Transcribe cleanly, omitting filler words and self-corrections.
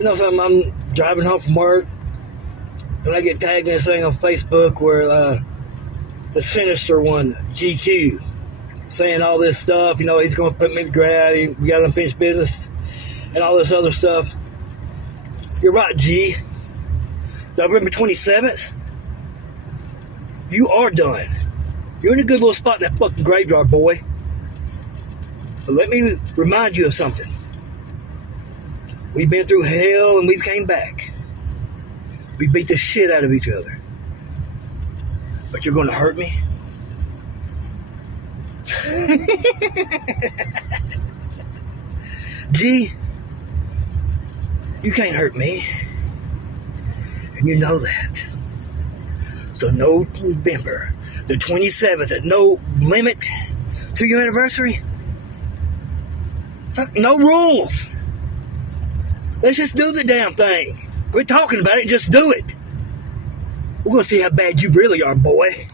You know something? I'm driving home from work, and I get tagged in this thing on Facebook where the Sinister One, GQ, saying all this stuff. You know, he's going to put me to grad. We got unfinished business and all this other stuff. You're right, G. November 27th, you are done. You're in a good little spot in that fucking graveyard, boy. But let me remind you of something. We've been through hell and we've came back. We beat the shit out of each other. But you're going to hurt me? G, you can't hurt me. And you know that. So November the 27th at no limit to your anniversary. Fuck, no rules. Let's just do the damn thing. Quit talking about it, just do it. We're going to see how bad you really are, boy.